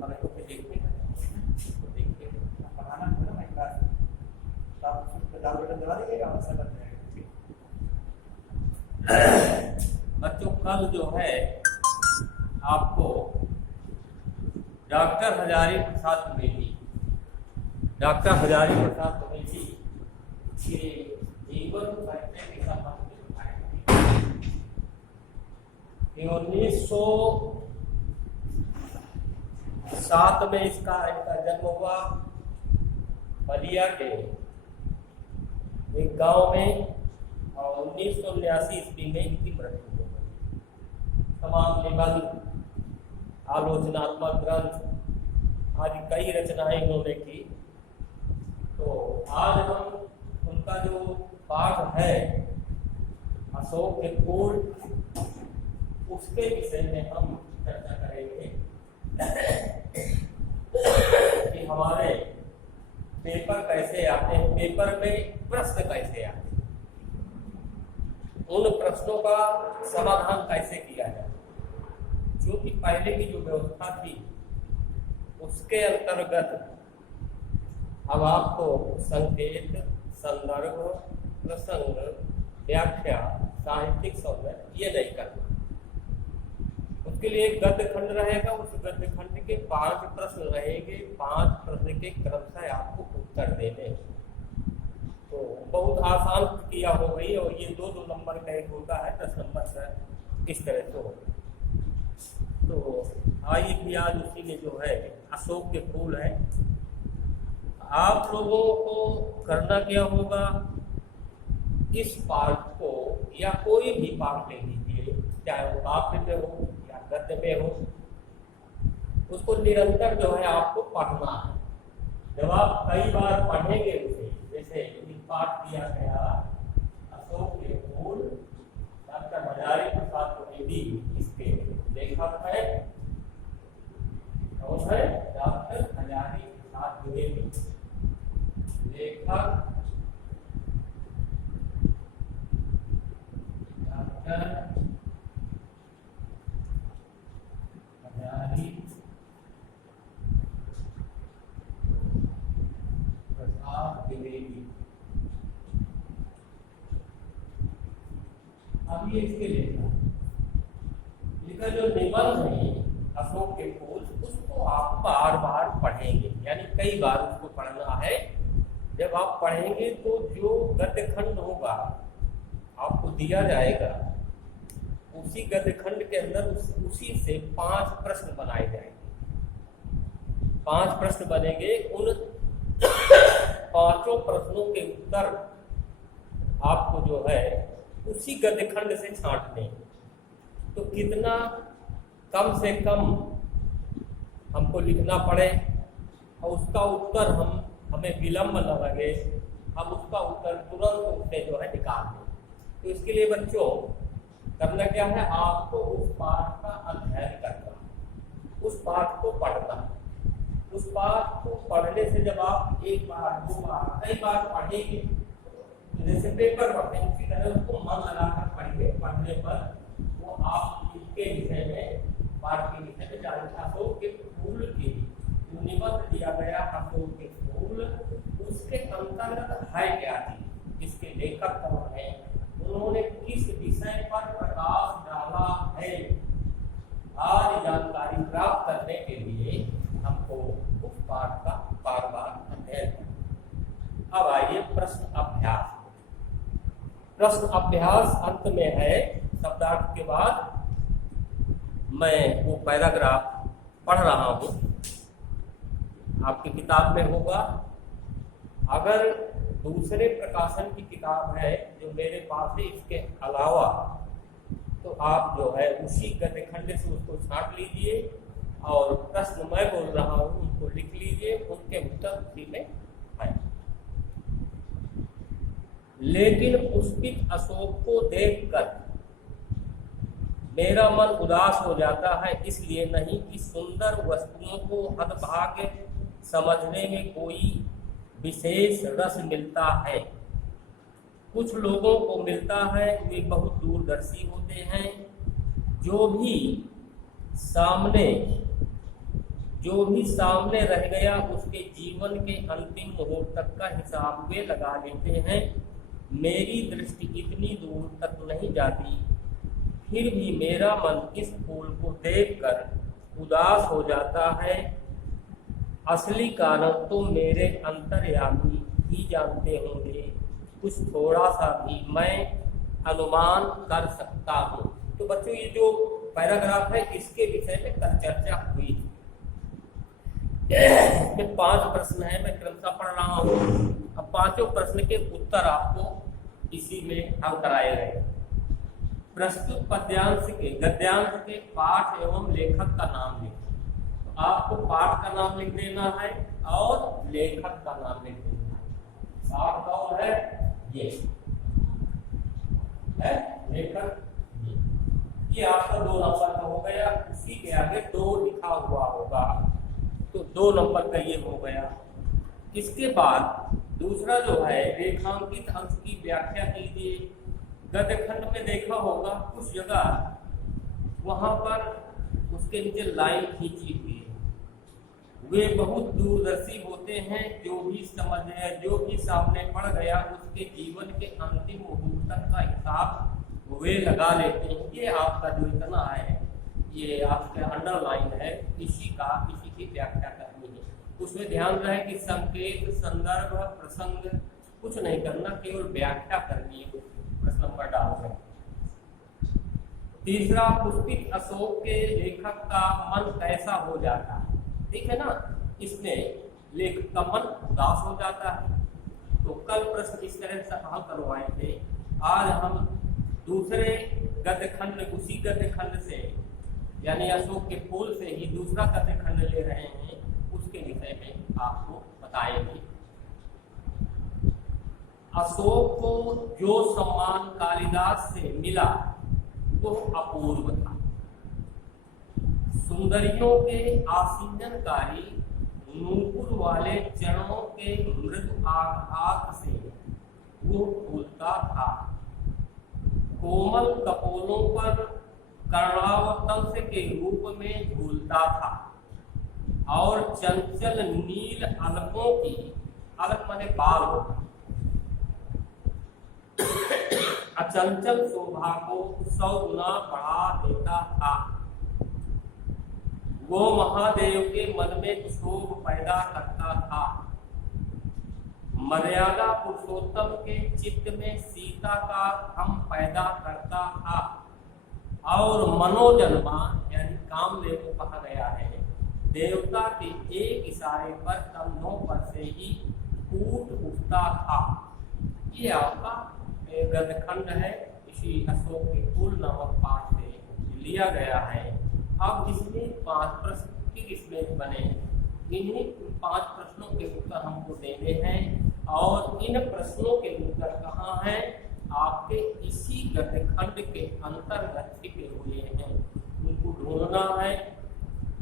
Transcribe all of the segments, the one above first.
हमें तो फिर देखने का तो देखिए पढ़ाना है ना मैं क्लास तो आप उसको डाल बटन दबा दीजिएगा आंसर बन जाएगा। बच्चों कल जो है आपको डॉक्टर हजारी प्रसाद द्विवेदी के जीवन परिचय के संबंध में बताएंगे। 1907 में इनका जन्म हुआ बलिया के एक गांव में और 1979 ईस्वी में इनकी मृत्यु हो गई। तमाम निबंध, आलोचनात्मक ग्रंथ आदि कई रचनाएं इन्होंने की। तो आज हम उनका जो पाठ है अशोक के फूल, उसके विषय में हम चर्चा करेंगे कि हमारे पेपर कैसे आते हैं, पेपर में प्रश्न कैसे आते हैं, उन प्रश्नों का समाधान कैसे किया जाए। जो कि पहले की जो व्यवस्था थी उसके अंतर्गत अब आपको संकेत, संदर्भ, प्रसंग, व्याख्या, साहित्यिक सौंदर्य ये नहीं करना। उसके लिए एक गद्य खंड रहेगा, उस गद्य खंड के 5 प्रश्न रहेंगे, 5 प्रश्न के क्रमशः आपको उत्तर देने। तो बहुत आसान किया हो गई और ये 2-2 नंबर का एक होता है, 10 नंबर का इस तरह से होगा। तो आइए भी आज उसी में जो है अशोक के फूल है। आप लोगों को करना क्या होगा, इस पाठ को या कोई भी पाठ ले लीजिए, चाहे वो काव्य में हो या गद्य में हो, उसको निरंतर जो है आपको पढ़ना है। जब आप कई बार पढ़ेंगे उसे, जैसे पाठ दिया गया अशोक के फूल, डॉक्टर हजारी प्रसाद द्विवेदी इसके लेखक है, कौन है? डॉक्टर हजारी प्रसाद द्विवेदी लेखक, डॉक्टर हजारी प्रसाद द्विवेदी। अब ये इसके लेखक जो निबंध है अशोक के फूल, उसको आप बार बार पढ़ेंगे, यानी कई बार उसको पढ़ना है। जब आप पढ़ेंगे तो जो गद्य खंड होगा आपको दिया जाएगा, उसी गद्य खंड के अंदर उसी से 5 प्रश्न बनाए जाएंगे। 5 प्रश्न बनेंगे, उन 5 प्रश्नों के उत्तर आपको जो है उसी गद्य खंड से छांटने। तो कितना कम से कम हमको लिखना पड़े और उसका उत्तर हमें विलंब न लगे, हम उसका उत्तर तुरंत उससे जो है निकाल दें। तो इसके लिए बच्चों करना क्या है, आपको उस पाठ का अध्ययन करना, उस पाठ को पढ़ना। उस पाठ को पढ़ने से जब आप 1 बार 2 बार कई बार पढ़ेंगे, जैसे पेपर पढ़ते हैं उसी तरह उसको मन लगाकर पढ़िए। पढ़ने पर वो आप इसके विषय में, पाठ के विषय में जानेंगे। अशोक के फूल की जो निबंध दिया गया अशोक के फूल, उसके अंतर्गत है क्या चीज, इसके लेखक कौन है, उन्होंने किस विषय पर प्रकाश डाला है, आदि जानकारी प्राप्त करने के लिए हमको उस पाठ का बार बार अध्ययन करना। अब आइए प्रश्न अभ्यास। प्रश्न अभ्यास अंत में है, शब्दार्थ के बाद मैं वो पैराग्राफ पढ़ रहा हूँ, आपकी किताब में होगा। अगर दूसरे प्रकाशन की किताब है जो मेरे पास है, इसके अलावा, तो आप जो है उसी गद्य खंड से उसको छांट लीजिए और प्रश्न मैं बोल रहा हूँ उनको लिख लीजिए, उनके उत्तर उसी में है। लेकिन पुष्पित अशोक को देखकर मेरा मन उदास हो जाता है, इसलिए नहीं कि सुंदर वस्तुओं को हदभाग्य समझने में कोई विशेष रस मिलता है। कुछ लोगों को मिलता है, वे बहुत दूरदर्शी होते हैं। जो भी सामने जो भी सामने रह गया उसके जीवन के अंतिम मुहूर्त तक का हिसाब वे लगा लेते हैं। मेरी दृष्टि इतनी दूर तक नहीं जाती, फिर भी मेरा मन इस फूल को देखकर उदास हो जाता है। असली कारण तो मेरे अंतर्यामी ही जानते होंगे, कुछ थोड़ा सा भी मैं अनुमान कर सकता हूँ। तो बच्चों, ये जो पैराग्राफ है इसके विषय में कल चर्चा हुई थी। इसमें 5 प्रश्न है, मैं क्रमशः पढ़ रहा हूँ। अब 5 प्रश्न के उत्तर आपको इसी में हम कराए गए। प्रस्तुत पद्यांश के गद्यांश के पाठ एवं लेखक का नाम लिखें। तो आपको पाठ का नाम लिख देना है और लेखक का नाम लिख देना है। पाठ कौन है? ये है लेखक। ये आपका 2 नंबर का हो गया। उसी के आगे 2 लिखा हुआ होगा, तो 2 नंबर का ये हो गया। इसके बाद दूसरा जो है, रेखांकित अंश की व्याख्या कीजिए। गद्य खंड में देखा होगा कुछ जगह वहां पर उसके नीचे लाइन खींची हुई है। वे बहुत दूरदर्शी होते हैं। जो भी सामने पड़ गया उसके जीवन के अंतिम मुहूर्त तक का हिसाब वे लगा लेते हैं। ये आपका जो इतना है, ये आपके अंडरलाइन है, इसी की व्याख्या करनी है। उसमें ध्यान रहे कि संकेत, संदर्भ, प्रसंग कुछ नहीं करना, केवल व्याख्या करनी है। प्रश्न नंबर डाल सकते। तीसरा, पुष्पित अशोक के लेखक का मन कैसा हो जाता है? ठीक है ना, इसमें लेखक का मन उदास हो जाता है। तो कल प्रश्न इस तरह से हल करवाए थे। आज हम दूसरे गद्य खंड, उसी गद्य खंड से यानी अशोक के फूल से ही दूसरा गद्य खंड ले रहे हैं, उसके विषय में आपको बताएंगे। अशोक को जो सम्मान कालिदास से मिला वो अपूर्व था। सुंदरियों के आसीननकारी नूपुर वाले चरणों के मृदु आघात से वो फूलता था। कोमल कपोलों पर कर्णावतंस के रूप में झूलता था और चंचल नील अलकों की, अलक माने बाल होता, अचंचल शोभा को 100 गुना बढ़ा देता था। वो महादेव के मन में क्षोभ पैदा करता था। मर्यादा पुरुषोत्तम के चित्त में सीता का हम पैदा करता था और मनोजन्मा यानी कामदेव को कहा गया है, देवता के एक इशारे पर कंधों पर से ही फूट उठता था। ये आपका गद्यखंड है, इसी अशोक के फूल नामक पाठ से लिया गया है। अब इसमें 5 प्रश्न फिर इसमें बने, इन्हीं 5 प्रश्नों के उत्तर हमको देने हैं और इन प्रश्नों के उत्तर कहाँ हैं? आपके इसी गद्यखंड के अंतर्गत छिपे हुए हैं, उनको ढूंढना है।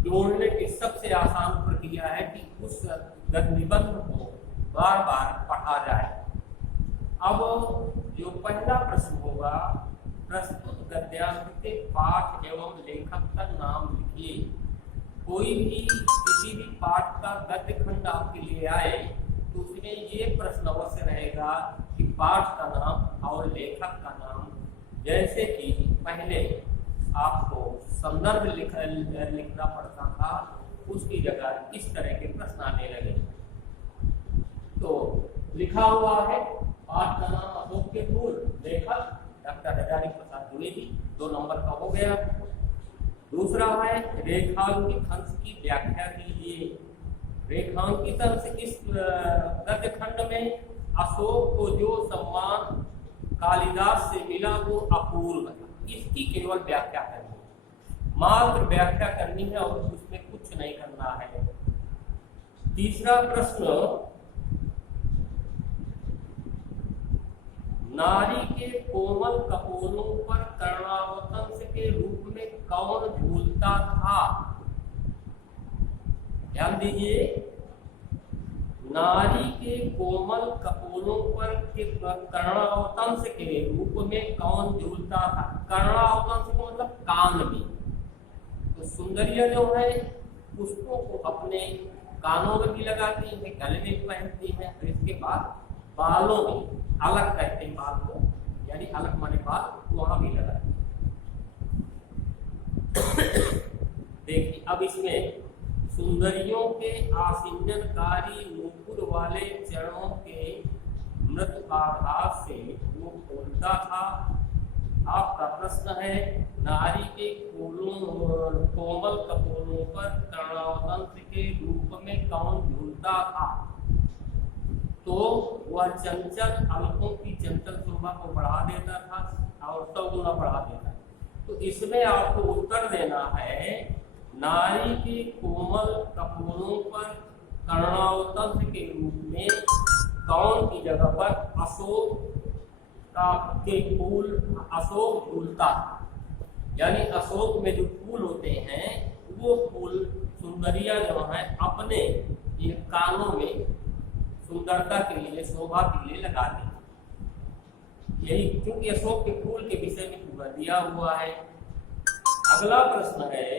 ढूंढने की सबसे आसान प्रक्रिया है कि उस गद्यनिबंध को बार बार पढ़ा जाए। अब जो पहला प्रश्न होगा, प्रस्तुत गद्यांश के पाठ एवं लेखक का नाम लिखिए। कोई भी किसी भी पाठ का गद्य खंड आपके लिए आए तो उसमें ये प्रश्न अवश्य रहेगा कि पाठ का नाम और लेखक का नाम। जैसे कि पहले आपको संदर्भ लिखना पड़ता था, उसकी जगह इस तरह के प्रश्न आने लगे। तो लिखा हुआ है पाठ का नाम अशोक के फूल, लेखक डॉक्टर हजारी प्रसाद द्विवेदी, 2 नंबर का हो गया। दूसरा है रेखांकित अंश की व्याख्या कीजिए। रेखांकित अंश इस गद्य खंड में अशोक को जो सम्मान कालिदास से मिला वो अपूर्व था, इसकी केवल व्याख्या करनी है, मात्र व्याख्या करनी है और उसमें कुछ नहीं करना है। तीसरा प्रश्न, नारी के कोमल कपोलों पर कर्णावतंस के रूप में कौन झूलता था? ध्यान दीजिए, नारी के कोमल कपोलों पर कर्णावतंस के रूप में कौन झूलता था? कर्णावतंस का मतलब कान में। तो सुंदरिया जो है पुष्पों को अपने कानों में भी लगाती है, गले में पहनती है, और इसके बाद बालों में, अलग कहते हैं बाल को, यानी अलग माने बाल, वहां भी लगाती है। देखिए अब इसमें सुंदरियों के आसिंजनकारी नूपुर वाले चरणों के मृत आघात से वो बोलता था। आपका प्रश्न है, नारी के कोमल कपोलों पर कर्णावतंत्र के रूप में कौन झूलता था? तो वह चंचल अलकों की चंचल शोभा को बढ़ा देता था और 100 गुना बढ़ा देता। तो इसमें आपको उत्तर देना है, नारी के कोमल कपोलों पर कर्णावतंत्र के रूप में कौन की जगह पर अशोक के फूल, अशोक फूलता, यानी अशोक में जो फूल होते हैं वो फूल सुंदरिया जो है अपने ये कानों में सुंदरता के लिए, शोभा के लिए लगाते हैं। यही क्योंकि अशोक के फूल के विषय में पूरा दिया हुआ है। अगला प्रश्न है,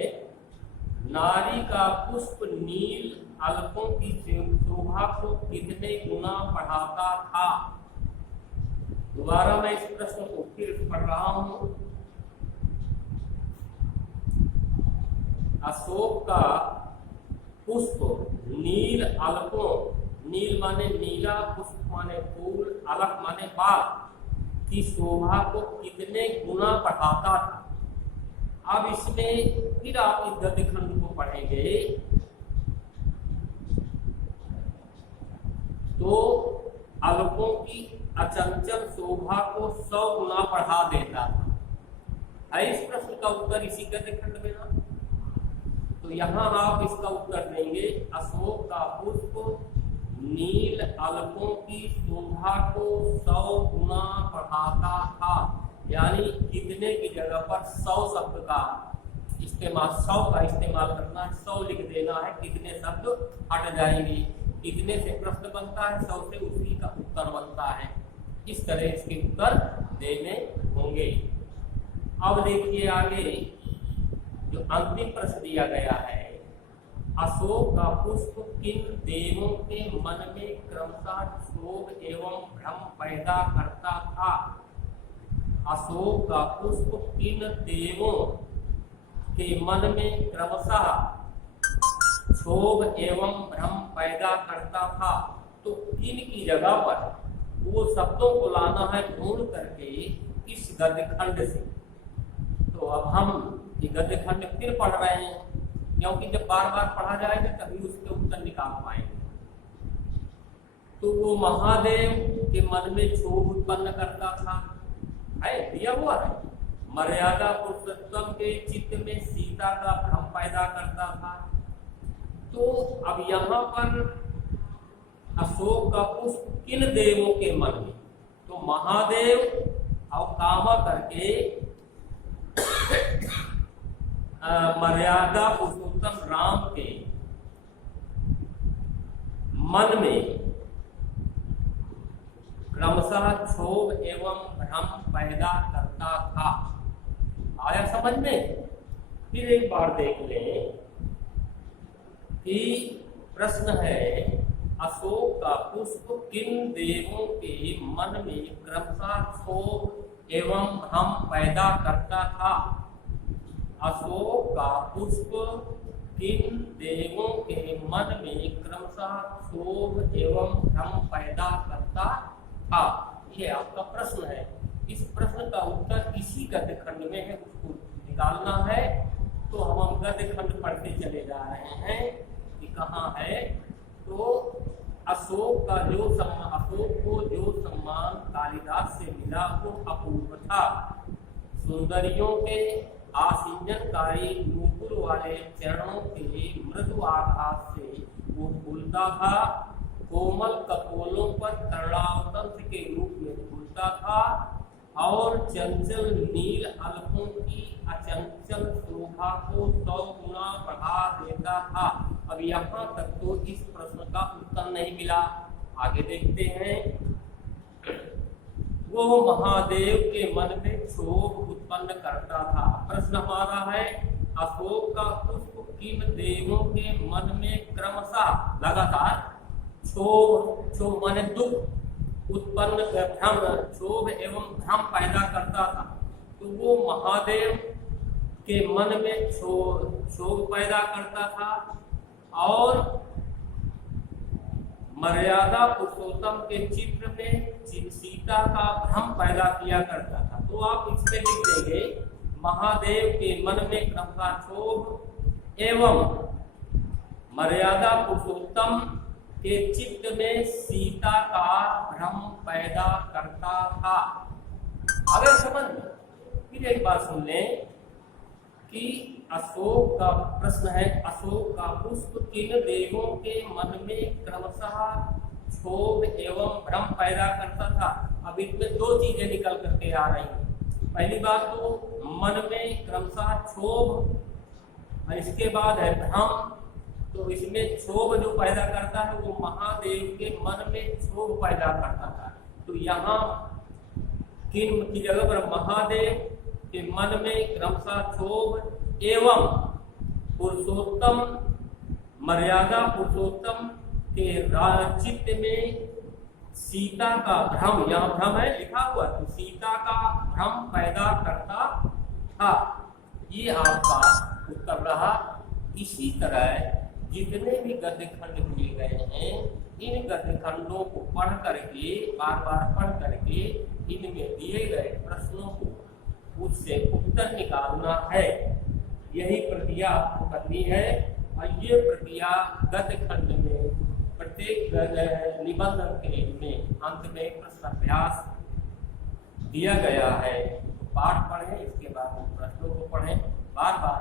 नारी का पुष्प नील अलकों की शोभा को कितने गुना बढ़ाता था? दोबारा मैं इस प्रश्न को फिर पढ़ रहा हूं। अशोक का पुष्प नील अलकों, नील माने नीला, पुष्प माने फूल, अलक माने बाल की शोभा को कितने गुना बढ़ाता था? अब इसमें फिर आप इस गद्य खंड को पढ़ेंगे तो अलकों की अचंचल शोभा को 100 गुना बढ़ा देता था। इस प्रश्न का उत्तर इसी गद्य खंड में ना, तो यहाँ आप इसका उत्तर देंगे, अशोक का पुष्प नील अलकों की शोभा को 100 गुना बढ़ाता था। यानी कितने की जगह पर 100 शब्द का इस्तेमाल, 100 का इस्तेमाल करना है, 100 लिख देना है, कितने शब्द हट जाएंगे, कितने से प्रश्न बनता है, 100 से उसी का उत्तर बनता है। इस तरह इसके उत्तर देने होंगे। अब देखिए आगे जो अंतिम प्रश्न दिया गया है, अशोक का पुष्प किन देवों के मन में क्रमशः क्षोभ एवं भ्रम पैदा करता था? अशोक का पुष्प किन देवों के मन में क्रमशः क्षोभ एवं भ्रम पैदा करता था? तो किन की जगह पर वो शब्दों को लाना है ढूंढ करके इस गद्य खंड से। तो अब हम ये गद्य खंड फिर पढ़ रहे हैं, क्योंकि जब बार बार पढ़ा जाएगा तभी उसके उत्तर निकाल पाएंगे। तो वो महादेव के मन में क्षोभ उत्पन्न करता था, है दिया हुआ है। मर्यादा पुरुषोत्तम के चित्त में सीता का भ्रम पैदा करता था। तो अब यहाँ पर अशोक का पुष्प किन देवों के मन में, तो महादेव और कामा करके मर्यादा पुरुषोत्तम राम के मन में क्रमशः क्षोभ एवं भ्रम पैदा करता था। आया समझ में? फिर एक बार देख लें कि प्रश्न है, अशोक का पुष्प किन देवों के मन में क्रमशः क्षोभ एवं भ्रम पैदा करता था? अशोक का पुष्प किन देवों के मन में क्रमशः क्षोभ एवं भ्रम पैदा करता था? ये आपका प्रश्न है। इस प्रश्न का उत्तर इसी गद्य खंड में है, उसको निकालना है। तो हम गद्य खंड पढ़ते चले जा रहे हैं कि कहाँ है। तो अशोक का जो सम्मान, अशोक को जो सम्मान कालिदास से मिला वो अपूर्व था। सुंदरियों के आसिंजनकारी नूपुर वाले चरणों के मृदु आघात से वो फूलता था, कोमल कपोलों पर कर्णावतंत्र के रूप में फूलता था और चंचल नील अलकों की अचंचल शोभा को 100 गुना बढ़ा देता था। अब यहाँ तक तो इस प्रश्न का उत्तर नहीं मिला, आगे देखते हैं। वो महादेव के मन में क्षोभ उत्पन्न करता था। प्रश्न हमारा है, अशोक का पुष्प किन देवों के मन में क्रमशः लगातार क्षोभ माने दुख उत्पन्न भ्रम क्षोभ एवं भ्रम पैदा करता था, तो वो महादेव के मन में क्षोभ पैदा करता था और मर्यादा पुरुषोत्तम के चित्र में सीता का भ्रम पैदा किया करता था। तो आप इसमें लिख देंगे महादेव के मन में क्रमशः क्षोभ एवं मर्यादा पुरुषोत्तम के चित्त में सीता का भ्रम पैदा करता था। अगर समझ में, फिर एक बात सुन लें कि अशोक का प्रश्न है, अशोक का पुष्प किन देवों के मन में क्रमशः क्षोभ एवं भ्रम पैदा करता था। अब इसमें दो चीजें निकल करके आ रही हैं। पहली बात तो मन में क्रमशः क्षोभ, इसके बाद है भ्रम। तो इसमें क्षोभ जो पैदा करता है वो महादेव के मन में क्षोभ पैदा करता था। तो यहाँ किन की जगह पर महादेव के मन में क्रमशः क्षोभ एवं पुरुषोत्तम मर्यादा पुरुषोत्तम के चित्त में सीता का भ्रम, यहाँ भ्रम है लिखा हुआ, तो सीता का भ्रम पैदा करता था। ये आपका उत्तर रहा। इसी तरह जितने भी गद्य खंड दिए गए हैं, इन गद्य खंडों को पढ़ करके बार बार पढ़ करके इनमें दिए गए प्रश्नों को उससे उत्तर निकालना है। यही प्रक्रिया आपको करनी है। और ये प्रक्रिया गद्य खंड में प्रत्येक निबंध के में अंत में प्रश्न अभ्यास दिया गया है। तो पाठ पढ़ें, इसके बाद प्रश्नों को पढ़ें, बार बार